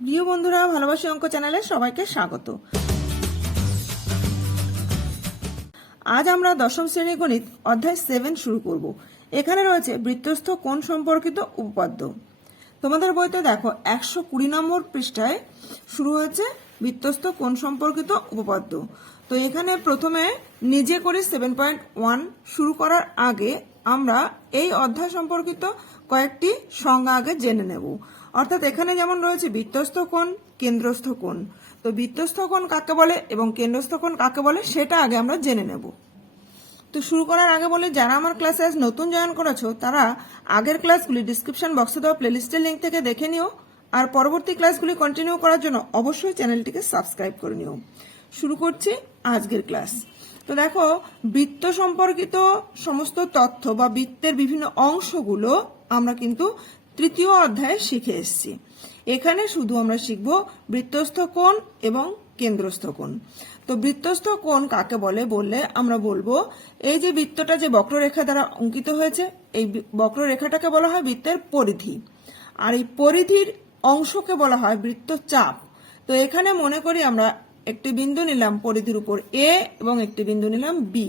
প্রিয় বন্ধুরা, ভালোবাসি অঙ্ক চ্যানেলে সবাইকে স্বাগত। আজ আমরা দশম শ্রেণী গণিত অধ্যায় 7 শুরু করব। এখানে রয়েছে বৃত্তস্থ কোণ সম্পর্কিত উপপাদ্য। তোমাদের বইতে দেখো 120 নম্বর পৃষ্ঠায় শুরু হয়েছে বৃত্তস্থ কোণ সম্পর্কিত উপপাদ্য। তো এখানে প্রথমে নিজে করে 7.1 শুরু করার আগে আমরা এই অধ্যায় সম্পর্কিত কয়েকটি সংজ্ঞা আগে জেনে নেব। অর্থাৎ এখানে যেমন রয়েছে বৃত্তস্থ কোণ, কেন্দ্রস্থ কোণ। তো বৃত্তস্থ কোণ কাকে বলে এবং কেন্দ্রস্থ কোণ কাকে বলে সেটা আগে আমরা জেনে নেব। তো শুরু করার আগে বলে, যারা আমার ক্লাসে আজ নতুন জয়েন করেছো তারা আগের ক্লাসগুলি ডিসক্রিপশন বক্সে দেওয়া প্লেলিস্টের লিঙ্ক থেকে দেখে নিও। আর পরবর্তী ক্লাসগুলি কন্টিনিউ করার জন্য অবশ্যই চ্যানেলটিকে সাবস্ক্রাইব করে নিও। শুরু করছি আজকের ক্লাস। তো দেখো, বৃত্ত সম্পর্কিত সমস্ত তথ্য বা বৃত্তের বিভিন্ন অংশগুলো আমরা কিন্তু তৃতীয় অধ্যায়ে শিখে এসেছি। এখানে শুধু আমরা শিখব বৃত্তস্থ কোণ এবং কেন্দ্রস্থ কোণ। তো বৃত্তস্থ কোণ কাকে বলে বললে আমরা বলবো, এই যে বৃত্তটা যে বক্ররেখা দ্বারা অঙ্কিত হয়েছে, এই বক্ররেখাটাকে বলা হয় বৃত্তের পরিধি। আর এই পরিধির অংশকে বলা হয় বৃত্তচাপ। তো এখানে মনে করি আমরা একটি বিন্দু নিলাম পরিধির উপর এ এবং একটি বিন্দু নিলাম বি।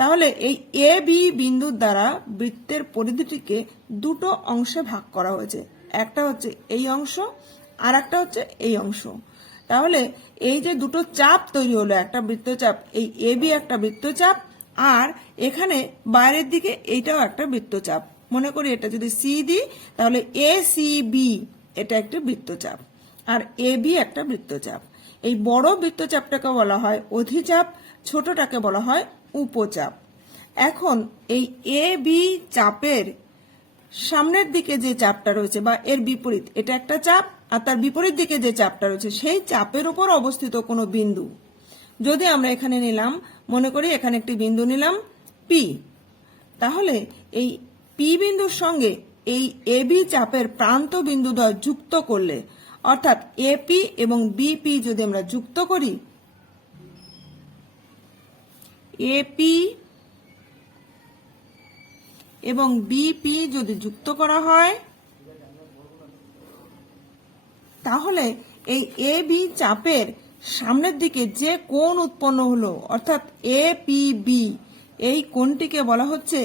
তাহলে এই এ বি বিন্দুর দ্বারা বৃত্তের পরিধিটিকে দুটো অংশে ভাগ করা হয়েছে। একটা হচ্ছে এই অংশ আর একটা হচ্ছে এই অংশ। তাহলে এই যে দুটো চাপ তৈরি হলো, একটা বৃত্তচাপ, এই এ বি একটা বৃত্তচাপ, আর এখানে বাইরের দিকে এইটাও একটা বৃত্তচাপ। মনে করি এটা যদি সি দিই তাহলে এ সি বি এটা একটা বৃত্তচাপ, আর এ বি একটা বৃত্তচাপ। এই বড় বৃত্তচাপটাকে বলা হয় অধিচাপ, ছোটটাকে বলা হয় উপচাপ। এখন এই এ বি চাপের সামনের দিকে যে চাপটা রয়েছে বা এর বিপরীত, এটা একটা চাপ, আর তার বিপরীত দিকে যে চাপটা রয়েছে সেই চাপের উপর অবস্থিত কোনো বিন্দু যদি আমরা এখানে নিলাম, মনে করি এখানে একটি বিন্দু নিলাম পি, তাহলে এই পি বিন্দুর সঙ্গে এই এ বি চাপের প্রান্ত বিন্দুদ্বয় যুক্ত করলে, অর্থাৎ এপি এবং বিপি যদি আমরা যুক্ত করি, এপি এবং বিপি যদি যুক্ত করা হয়, তাহলে এই এ বি চাপের সামনের দিকে যে কোণ উৎপন্ন হলো, অর্থাৎ এ পি বি, এই কোণটিকে বলা হচ্ছে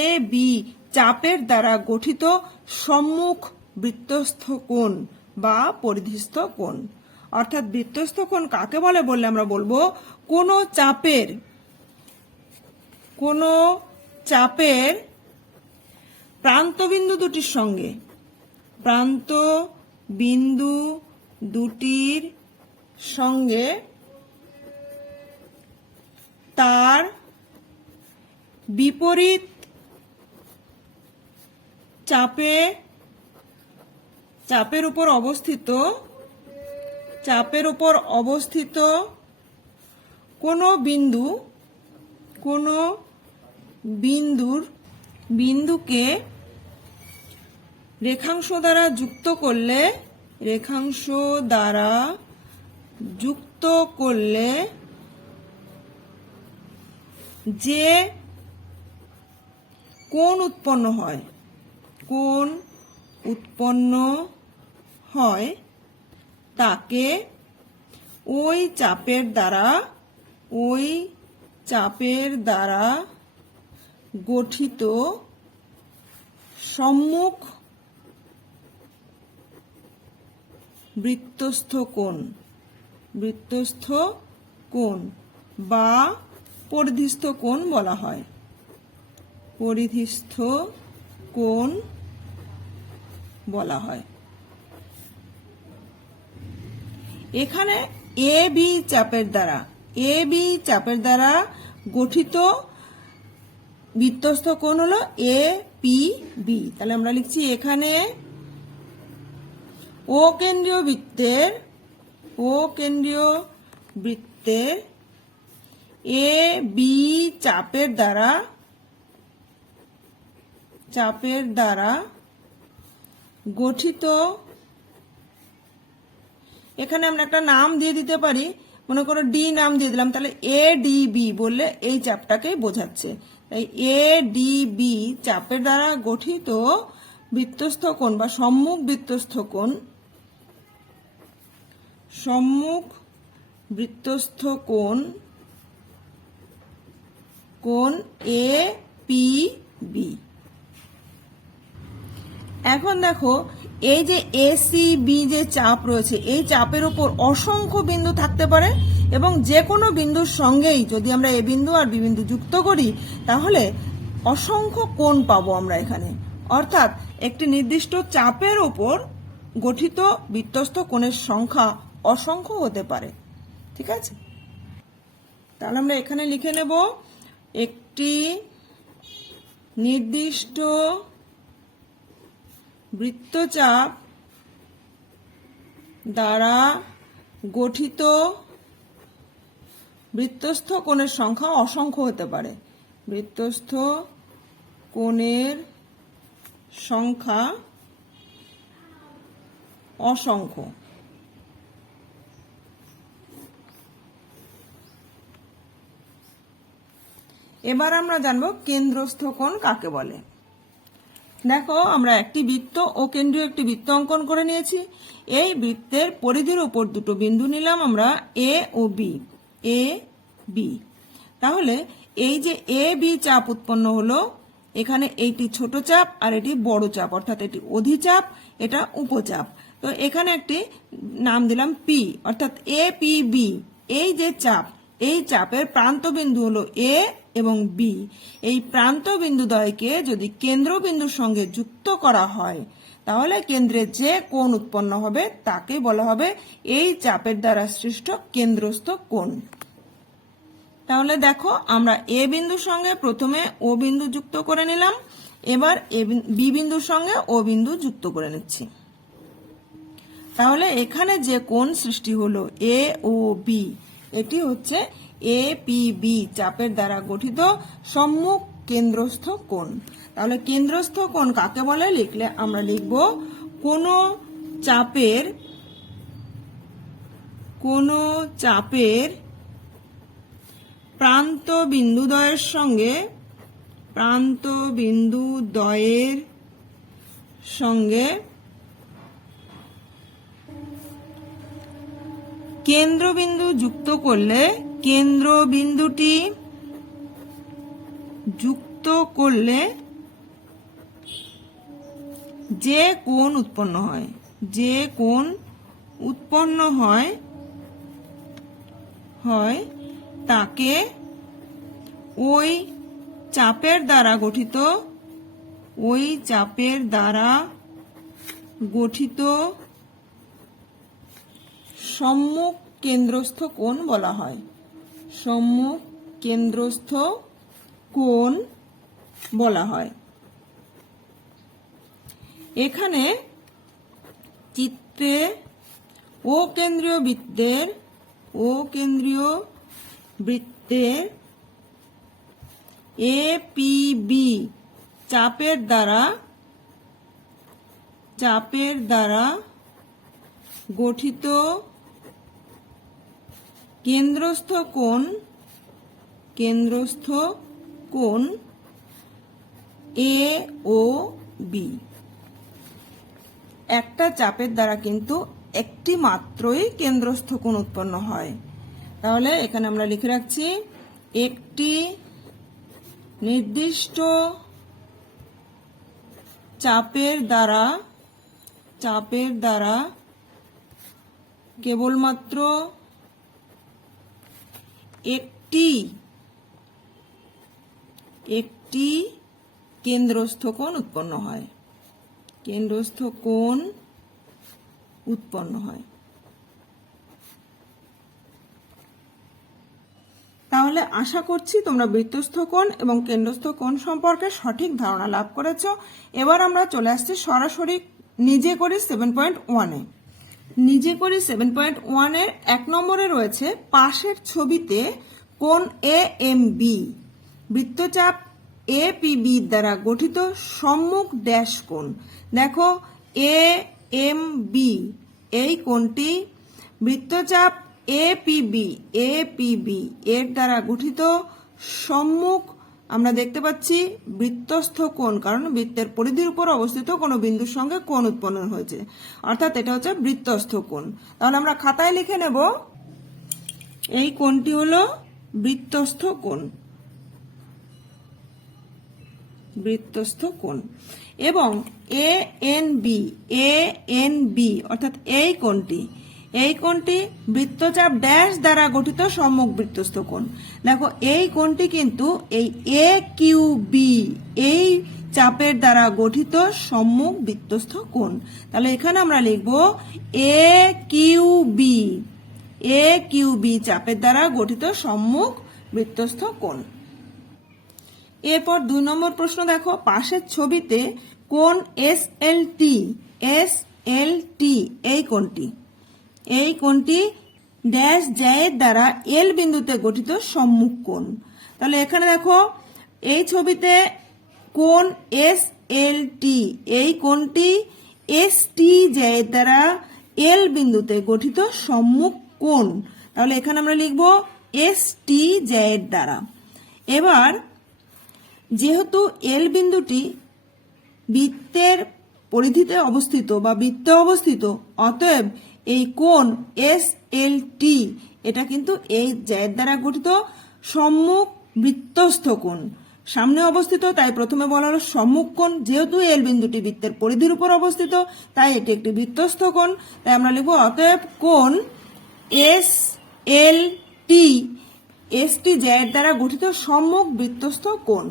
এ বি চাপের দ্বারা গঠিত সম্মুখ বৃত্তস্থ কোণ বা পরিধিস্থ কোণ। অর্থাৎ বৃত্তস্থ কোণ কাকে বলে বললে আমরা বলবো, কোনো চাপের প্রান্ত বিন্দু দুটির সঙ্গে তার বিপরীত চাপের উপর অবস্থিত কোনো বিন্দুকে রেখাংশ দ্বারা যুক্ত করলে যে কোণ উৎপন্ন হয় তাকে ওই চাপের দ্বারা গঠিত সম্মুখ বৃত্তস্থ কোণ বা পরিধিস্থ কোণ বলা হয়। এখানে এ বি চাপের দ্বারা গঠিত বৃত্তস্থ কোণ হলো এ পি বি। তাহলে আমরা লিখছি এখানে ও কেন্দ্রীয় বৃত্তের এ বি চাপের দ্বারা গঠিত, এখানে আমরা একটা নাম দিয়ে দিতে পারি, মনে করো ডি নাম দিয়ে দিলাম, তাহলে এ ডি বি বললে এই চাপটাকেই বোঝাচ্ছে। তাই এ ডি বি চাপের দ্বারা গঠিত বৃত্তস্থ কোণ বা সম্মুখ বৃত্তস্থ কোণ সম্মুখ বৃত্তস্থ কোণ APB। এখন দেখো এই যে ACB যে চাপ রয়েছে, এই চাপের উপর অসংখ্য বিন্দু থাকতে পারে এবং যে কোনো বিন্দুর সঙ্গেই যদি আমরা A বিন্দু আর B বিন্দু যুক্ত করি তাহলে অসংখ্য কোণ পাবো আমরা এখানে। অর্থাৎ একটি নির্দিষ্ট চাপের উপর গঠিত বৃত্তস্থ কোণের সংখ্যা অসংখ্য হতে পারে। ঠিক আছে, তাহলে আমরা এখানে লিখে নেব একটি নির্দিষ্ট বৃত্তচাপ দ্বারা গঠিত বৃত্তস্থ কোণের সংখ্যা অসংখ্য হতে পারে। বৃত্তস্থ কোণের সংখ্যা অসংখ্য। এবার আমরা জানবো কেন্দ্রস্থ কোণ কাকে বলে। দেখো আমরা একটি বৃত্ত ও কেন্দ্রীয় একটি বৃত্ত অঙ্কন করে নিয়েছি। এই বৃত্তের পরিধির উপর দুটো বিন্দু নিলাম আমরা A O B, A B। তাহলে এই যে AB চাপ উৎপন্ন হলো, এখানে এইটি ছোট চাপ আর এটি বড় চাপ, অর্থাৎ এটি অধিচাপ, এটা উপচাপ। তো এখানে একটি নাম দিলাম P, অর্থাৎ APB। এই যে চাপ, এই চাপের প্রান্ত বিন্দু হলো A এবং B। এই প্রান্ত বিন্দুদ্বয়কে যদি কেন্দ্রবিন্দুর সঙ্গে যুক্ত করা হয় তাহলে কেন্দ্রে যে কোণ উৎপন্ন হবে তাকে বলা হবে এই চাপের দ্বারা সৃষ্ট কেন্দ্রস্থ কোণ। তাহলে দেখো আমরা A বিন্দুর সঙ্গে প্রথমে O বিন্দু যুক্ত করে নিলাম, এবার B বিন্দুর সঙ্গে O বিন্দু যুক্ত করে নিচ্ছি। তাহলে এখানে যে কোণ সৃষ্টি হলো A ও B, এটি হচ্ছে APB চাপের দ্বারা গঠিত সম্মুখ কেন্দ্রস্থ কোণ। তাহলে কেন্দ্রস্থ কোণ কাকে বলে লিখলে আমরা লিখব কোনো চাপের প্রান্ত বিন্দুদ্বয়ের সঙ্গে কেন্দ্রবিন্দু যুক্ত করলে কেন্দ্রবিন্দুটি যুক্ত করলে যে কোণ উৎপন্ন হয় তাকে ওই চাপের দ্বারা গঠিত সম্মুখ কেন্দ্রস্থ কোণ বলা হয়। সম্মুখ কেন্দ্রস্থ কোণ বলা হয়। এখানে চিত্রে ও কেন্দ্রীয় বৃত্তের APB চাপের দ্বারা গঠিত কেন্দ্রস্থ কোণ A ও B। একটা চাপের দ্বারা কিন্তু একটি মাত্রই কেন্দ্রস্থ কোণ উৎপন্ন হয়। তাহলে এখানে আমরা লিখে রাখছি একটি নির্দিষ্ট চাপের দ্বারা কেবলমাত্র একটি কেন্দ্রস্থ কোণ উৎপন্ন হয়। তাহলে আশা করছি তোমরা বৃত্তস্থ কোণ এবং কেন্দ্রস্থ কোণ সম্পর্কে সঠিক ধারণা লাভ করেছো। এবার আমরা চলে আসছি সরাসরি নিজে করি 7.1-এ। নিজে করি 7.1-এর 1 নম্বরে রয়েছে পাশের ছবিতে কোণ AMB বৃত্তচাপ APB দ্বারা গঠিত সম্মুখ ড্যাশ কোণ। দেখো AMB এই কোণটি বৃত্তচাপ APB এর দ্বারা গঠিত সম্মুখ আমরা দেখতে পাচ্ছি বৃত্তস্থ কোণ, কারণ বৃত্তের পরিধির উপর অবস্থিত কোনো বিন্দুর সঙ্গে কোণ উৎপন্ন হয়েছে, অর্থাৎ এটা হচ্ছে বৃত্তস্থ কোণ। তাহলে আমরা খাতায় লিখে নেব এই কোণটি হলো বৃত্তস্থ কোণ, বৃত্তস্থ কোণ। এবং এ এন বি অর্থাৎ এই কোণটি বৃত্তচাপ ড্যাশ দ্বারা গঠিত সম্মুখ বৃত্তস্থ কোণ। দেখো এই কোণটি কিন্তু এই এ কিউ বি এই চাপের দ্বারা গঠিত সম্মুখ বৃত্তস্থ কোণ। তাহলে এখানে আমরা লিখব এ কিউ বি চাপের দ্বারা গঠিত সম্মুখ বৃত্তস্থ কোণ। এরপর 2 নম্বর প্রশ্ন দেখো, পাশের ছবিতে কোণ এসএলটি এই কোণটি ড্যাশ জ্যায়ের দ্বারা এল বিন্দুতে গঠিত সম্মুখ কোণ। তাহলে এখানে দেখো এই ছবিতে কোণ এসএলটি এই কোণটি এসটি জ্যায়ের দ্বারা এল বিন্দুতে গঠিত সম্মুখ কোণ। তাহলে এখানে আমরা লিখব এসটি জ্যায়ের দ্বারা। এবার যেহেতু এল বিন্দুটি বৃত্তের পরিধিতে অবস্থিত বা বৃত্তে অবস্থিত, অতএব এই কোণ এসএলটি এটা কিন্তু এই জ্যায়ের দ্বারা গঠিত সম্মুখ বৃত্তস্থ কোণ। সামনে অবস্থিত, তাই প্রথমে বলা হলো সম্মুখ কোণ। যেহেতু এল বিন্দুটি বৃত্তের পরিধির উপর অবস্থিত, তাই এটি একটি বৃত্তস্থ কোণ। তাই আমরা লিখব অতএব কোণ এসটি জ্যায়ের দ্বারা গঠিত সম্মুখ বৃত্তস্থ কোণ।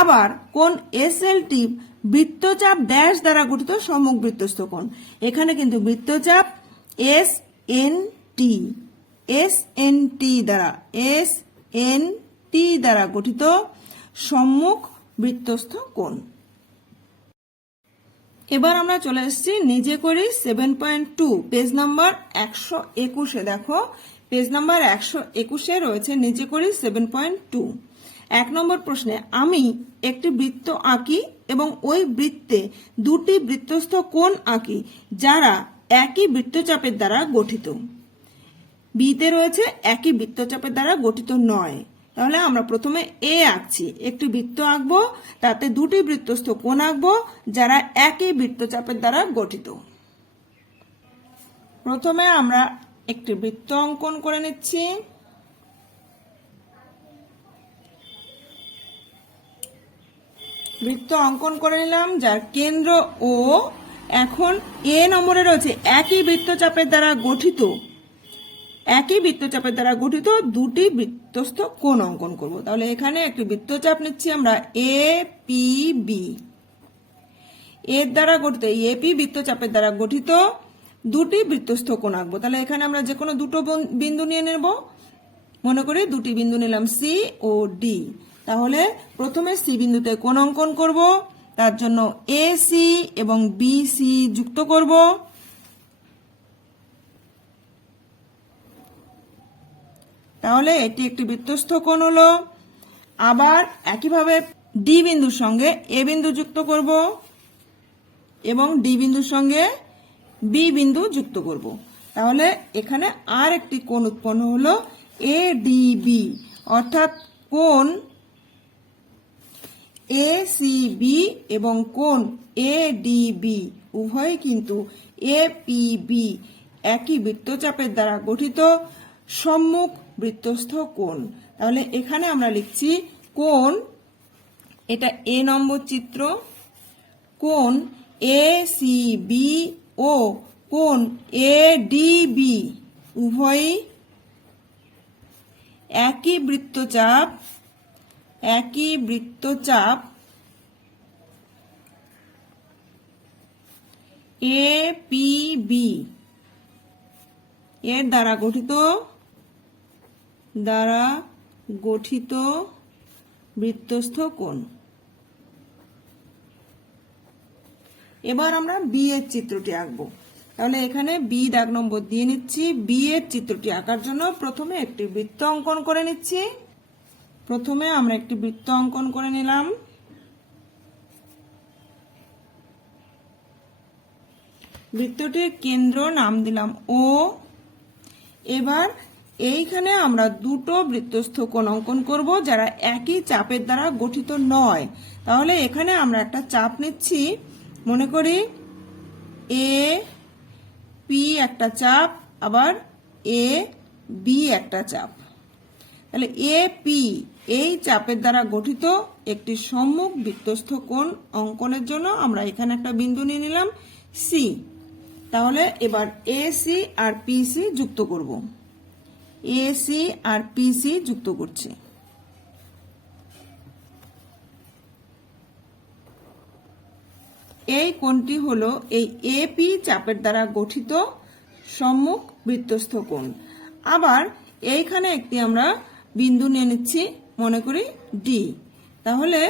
আবার কোণ এসএলটি বৃত্তচাপ ড্যাশ দ্বারা গঠিত সম্মুখ বৃত্তস্থ কোণ। এখানে কিন্তু বৃত্তচাপ এসএনটি দ্বারা গঠিত সম্মুখ বৃত্তস্থ কোণ। এবার আমরা চলে এসেছি নিজে করি 7.2 পেজ নাম্বার 121। দেখো পেজ নাম্বার 121 রয়েছে নিজে করি 7.2। 1 নম্বর প্রশ্নে আমি একটি বৃত্ত আঁকি এবং ওই বৃত্তে দুটি বৃত্তস্থ কোণ আঁকি যারা একই বৃত্তচাপের দ্বারা গঠিত। বিতে রয়েছে একই বৃত্তচাপের দ্বারা গঠিত নয়। তাহলে আমরা প্রথমে এ আঁকছি, একটি বৃত্ত আঁকবো, তাতে দুটি বৃত্তস্থ কোণ আঁকবো যারা একই বৃত্তচাপের দ্বারা গঠিত। প্রথমে আমরা একটি বৃত্ত অঙ্কন করে নিচ্ছি। বৃত্ত অঙ্কন করে নিলাম যার কেন্দ্র ও। এখন এ নম্বরে রয়েছে একই বৃত্তচাপের দ্বারা গঠিত দুটি বৃত্তস্থ কোণ অঙ্কন করব। তাহলে এখানে একটি বৃত্তচাপ নিচ্ছি আমরা এপিবি, এর দ্বারা গঠিত এপি বৃত্তচাপের দ্বারা গঠিত দুটি বৃত্তস্থ কোণ আঁকবো। তাহলে এখানে আমরা যে কোনো দুটো বিন্দু নিয়ে নেব। মনে করি দুটি বিন্দু নিলাম সি ও ডি। তাহলে প্রথমে সি বিন্দুতে কোণ অঙ্কন করব, তার জন্য এসি এবং বিসি যুক্ত করব। তাহলে এটি একটি বৃত্তস্থ কোণ হলো। আবার একইভাবে ডি বিন্দুর সঙ্গে এ বিন্দু যুক্ত করব এবং ডি বিন্দুর সঙ্গে বি বিন্দু যুক্ত করব। তাহলে এখানে আর একটি কোণ উৎপন্ন হলো এডিবি, অর্থাৎ কোণ এসিবি এবং কোণ এডিবি উভয়ই কিন্তু এপিবি একই বৃত্তচাপের দ্বারা গঠিত সম্মুখ বৃত্তস্থ কোণ। তাহলে এখানে আমরা লিখছি কোণ, এটা এ নম্বর চিত্র, কোণ এসিবি ও কোণ এডিবি উভয়ই একই বৃত্তচাপ এপিবি এর দ্বারা গঠিত বৃত্তস্থ কোণ। এবার আমরা বি এর চিত্রটি আঁকবো। তাহলে এখানে বি দাগ নম্বর দিয়ে নিচ্ছি। বি এর চিত্রটি আঁকার জন্য প্রথমে একটি বৃত্ত অঙ্কন করে নিচ্ছি। প্রথমে আমরা একটি বৃত্ত অঙ্কন করে নিলাম। বৃত্তটির কেন্দ্র নাম দিলাম ও। এবার এইখানে আমরা দুটো বৃত্তস্থ কোণ অঙ্কন করব যারা একই চাপের দ্বারা গঠিত নয়। তাহলে এখানে আমরা একটা চাপ নিচ্ছি, মনে করি এ পি একটা চাপ, আবার এ বি একটা চাপ। তাহলে এ পি এই চাপের দ্বারা গঠিত একটি সম্মুখ বৃত্তস্থ কোণ অঙ্কনের জন্য আমরা এখানে একটা বিন্দু নিয়ে নিলাম সি। তাহলে এবার A C R P C যুক্ত করব। A C R P C যুক্ত করছি। এই কোণটি হলো এই এপি চাপের দ্বারা গঠিত সম্মুখ বৃত্তস্থ কোণ। আবার এইখানে একটি আমরা বিন্দু নিয়ে নিচ্ছি, মনে করি ডি। তাহলে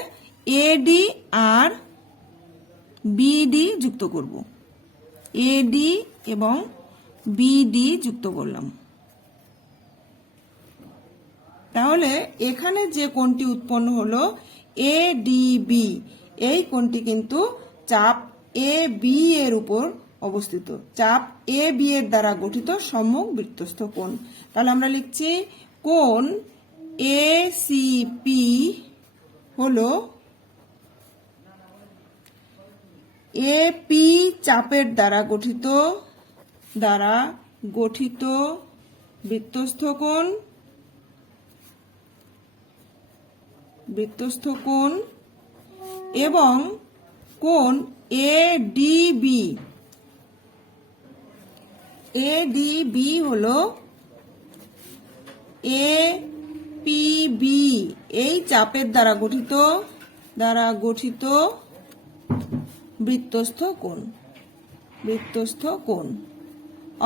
এডি আর বিডি যুক্ত করব। এডি এবং বিডি যুক্ত করলাম। তাহলে এখানে যে কোণটি উৎপন্ন হলো এডিবি, এই কোণটি কিন্তু চাপ এ বি এর উপর অবস্থিত, চাপ এ বি এর দ্বারা গঠিত সম্মুখ বৃত্তস্থ কোণ। তাহলে আমরা লিখছি কোণ এ সি পি হলো এ পি চাপের দ্বারা গঠিত বৃত্তস্থ কোণ এবং কোণ এডিবি হলো এ পি বি এই চাপের দ্বারা গঠিত বৃত্তস্থ কোণ।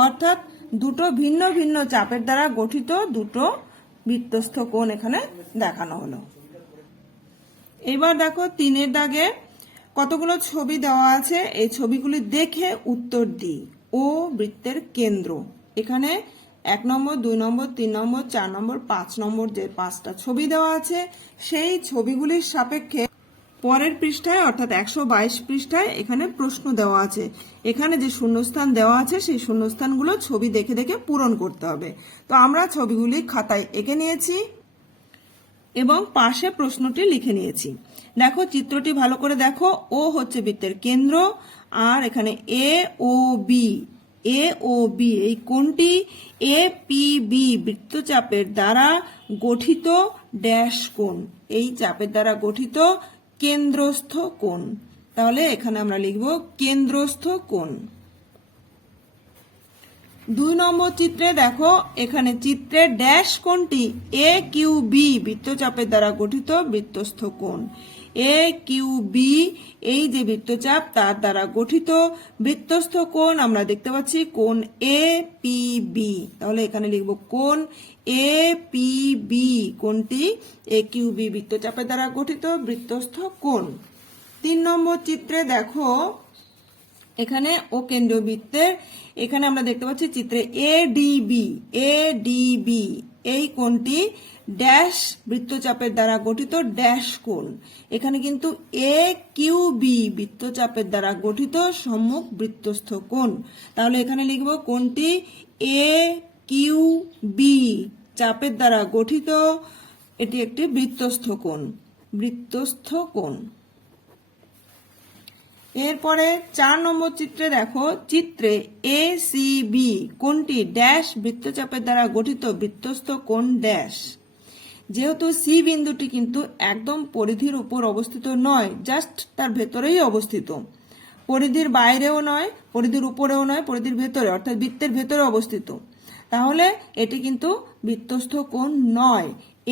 অর্থাৎ দুটো ভিন্ন ভিন্ন চাপের দ্বারা গঠিত দুটো বৃত্তস্থ কোণ এখানে দেখানো হলো। এবার দেখো 3 দাগে কতগুলো ছবি দেওয়া আছে, এই ছবিগুলি দেখে উত্তর দিই। ও বৃত্তের কেন্দ্র, এখানে 1 নম্বর 2 নম্বর 3 নম্বর 4 নম্বর 5 নম্বর যে 5টা ছবি দেওয়া আছে, সেই ছবিগুলির সাপেক্ষে পরের পৃষ্ঠায় অর্থাৎ 122 পৃষ্ঠায় এখানে প্রশ্ন দেওয়া আছে। এখানে যে শূন্যস্থান দেওয়া আছে সেই শূন্যস্থানগুলো ছবি দেখে দেখে পূরণ করতে হবে। তো আমরা ছবিগুলি খাতায় এঁকে নিয়েছি এবং পাশে প্রশ্নটি লিখে নিয়েছি। দেখো চিত্রটি ভালো করে দেখো। ও হচ্ছে বৃত্তের কেন্দ্র, আর এখানে এ ও বি এই কোণটি এ পি বি বৃত্তচাপের দ্বারা গঠিত ড্যাশ কোণ, এই চাপের দ্বারা গঠিত কেন্দ্রস্থ কোণ। তাহলে এখানে আমরা লিখব কেন্দ্রস্থ কোণ। 2 নম্বর চিত্রে দেখো, এখানে চিত্রের ড্যাশ কোণটি এ কিউ বি বৃত্তচাপের দ্বারা গঠিত বৃত্তস্থ কোণ। এ কিউ বি এই যে বৃত্তচাপ তার দ্বারা গঠিত বৃত্তস্থ কোণ আমরা দেখতে পাচ্ছি কোণ এ পি বি। তাহলে এখানে লিখব কোণ এ পি বি, কোণটি এ কিউ বি বৃত্তচাপের দ্বারা গঠিত বৃত্তস্থ কোণ। 3 নম্বর চিত্রে দেখো, এখানে ও কেন্দ্রীয় বৃত্তের এখানে আমরা দেখতে পাচ্ছি চিত্রে এডিবি এই কোণটি ড্যাশ বৃত্তচাপের দ্বারা গঠিত ড্যাশ কোণ। এখানে কিন্তু এ কিউ বি বৃত্তচাপের দ্বারা গঠিত সম্মুখ বৃত্তস্থ কোণ। তাহলে এখানে লিখব কোণটি এ কিউ বি চাপের দ্বারা গঠিত, এটি একটি বৃত্তস্থ কোণ। এরপরে 4 নম্বর চিত্রে দেখো, চিত্রে এ সি বি কোণটি ড্যাশ বৃত্তচাপের দ্বারা গঠিত বৃত্তস্থ কোণ ড্যাশ। যেহেতু সি বিন্দুটি কিন্তু একদম পরিধির উপর অবস্থিত নয়, জাস্ট তার ভেতরেই অবস্থিত, পরিধির বাইরেও নয়, পরিধির উপরেও নয়, পরিধির ভেতরে অর্থাৎ বৃত্তের ভেতরে অবস্থিত। তাহলে এটি কিন্তু বৃত্তস্থ কোণ নয়,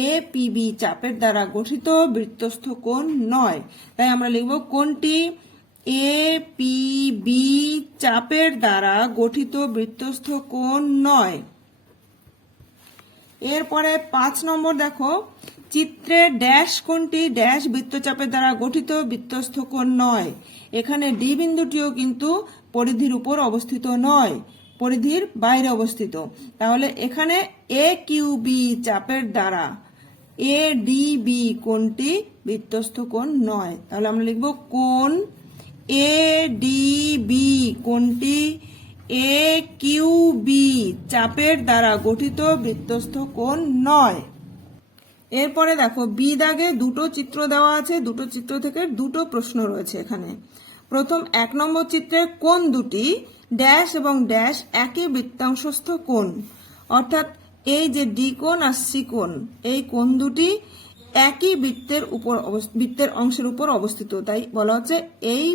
এ পি বি চাপের দ্বারা গঠিত বৃত্তস্থ কোণ নয়। তাই আমরা লিখব কোণটি এ পি বি চাপের দ্বারা গঠিত বৃত্তস্থ কোণ নয়। এরপরে 5 নম্বর দেখো, চিত্রে ড্যাশ কোণটি ড্যাশ বৃত্তচাপের দ্বারা গঠিত বৃত্তস্থ কোণ নয়। এখানে ডি বিন্দুটিও কিন্তু পরিধির উপর অবস্থিত নয়, পরিধির বাইরে অবস্থিত। তাহলে এখানে এ কিউ বি চাপের দ্বারা এ ডি বি কোণটি বৃত্তস্থ কোণ নয়। তাহলে আমরা লিখব কোণ এ ডি বি কোণটি এ কিউ বি চাপের দ্বারা গঠিত বৃত্তস্থ কোণ নয়। এরপরে দেখো বি দাগে দুটো চিত্র দেওয়া আছে, দুটো চিত্র থেকে দুটো প্রশ্ন রয়েছে এখানে। প্রথম 1 নম্বর চিত্রে কোণ দুটি ড্যাশ এবং ড্যাশ একই বৃত্তাংশস্থ কোণ, অর্থাৎ এই যে ডি কোণ আর সি কোণ, এই কোণ দুটি একই বৃত্তের অংশের উপর অবস্থিত, তাই বলা হচ্ছে এই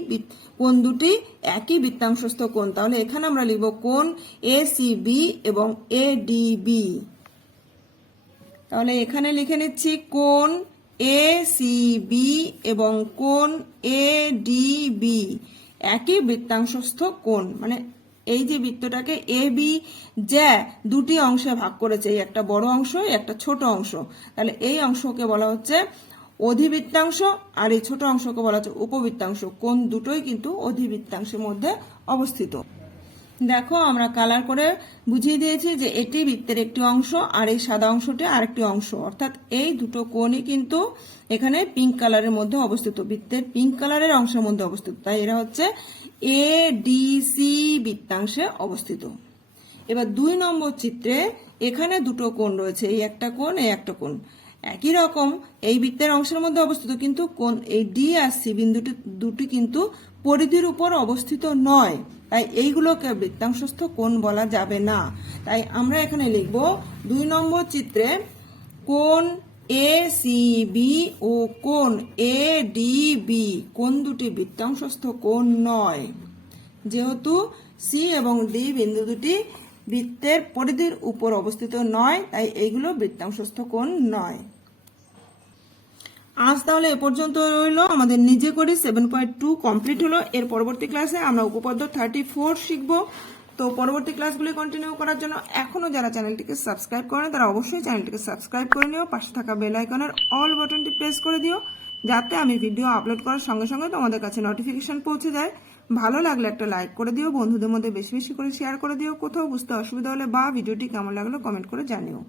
কোণ দুটি একই বৃত্তাংশস্থ কোণ। তাহলে এখানে আমরা লিখব কোণ এ সি বি এবং এ ডি বি। তাহলে এখানে লিখে নিচ্ছি কোণ এ সি বি এবং কোণ এ ডি বি একই বৃত্তাংশস্থ কোণ, মানে এই যে বৃত্তটাকে এ বি যে দুটি অংশে ভাগ করেছে, এই একটা বড় অংশ, একটা ছোট অংশ, তাহলে এই অংশকে বলা হচ্ছে অধিবৃত্তাংশ আর এই ছোট অংশকে বলা হচ্ছে উপবৃত্তাংশ। কোণ দুটোই কিন্তু অধিবৃত্তাংশের মধ্যে অবস্থিত। দেখো আমরা কালার করে বুঝিয়ে দিয়েছি যে এটি বৃত্তের একটি অংশ আর এই সাদা অংশটি আরেকটি অংশ, অর্থাৎ এই দুটো কোণই কিন্তু এখানে পিঙ্ক কালারের মধ্যে অবস্থিত, বৃত্তের পিঙ্ক কালারের অংশের মধ্যে অবস্থিত, তাই এরা হচ্ছে এ ডি সি বৃত্তাংশে অবস্থিত। এবার 2 নম্বর চিত্রে এখানে দুটো কোণ রয়েছে, এই একটা কোণ, এই একটা কোণ, একই রকম এই বৃত্তের অংশের মধ্যে অবস্থিত, কিন্তু কোণ এই ডি আর সি বিন্দুটি দুটি কিন্তু পরিধির উপর অবস্থিত নয়, তাই এইগুলোকে বৃত্তাংশস্থ কোণ বলা যাবে না। তাই আমরা এখানে লিখব 2 নম্বর চিত্রে কোণ এ সি বি ও কোণ এ ডি বি কোণ দুটি বৃত্তাংশস্থ কোণ নয়, যেহেতু সি এবং ডি বিন্দু দুটি বৃত্তের পরিধির উপর অবস্থিত নয়, তাই এইগুলো বৃত্তাংশস্থ কোণ নয়। আজ তাহলে এ পর্যন্ত রইল, আমাদের নিজে করি 7.2 কমপ্লিট হলো। এর পরবর্তী ক্লাসে আমরা উপপাদ্য 34 শিখব। তো পরবর্তী ক্লাসগুলি কন্টিনিউ করার জন্য এখনো যারা চ্যানেলটিকে সাবস্ক্রাইব করেন তারা অবশ্যই চ্যানেলটিকে সাবস্ক্রাইব করে নিও, পাশে থাকা বেল আইকনের অল বাটনটি প্রেস করে দিও, যাতে আমি ভিডিও আপলোড করার সঙ্গে সঙ্গে তোমাদের কাছে নোটিফিকেশন পৌঁছে যায়। ভালো লাগলে একটা লাইক করে দিও, বন্ধুদের মধ্যে বেশি বেশি করে শেয়ার করে দিও, কোথাও বুঝতে অসুবিধা হলে বা ভিডিওটি কেমন লাগলো কমেন্ট করে জানিও।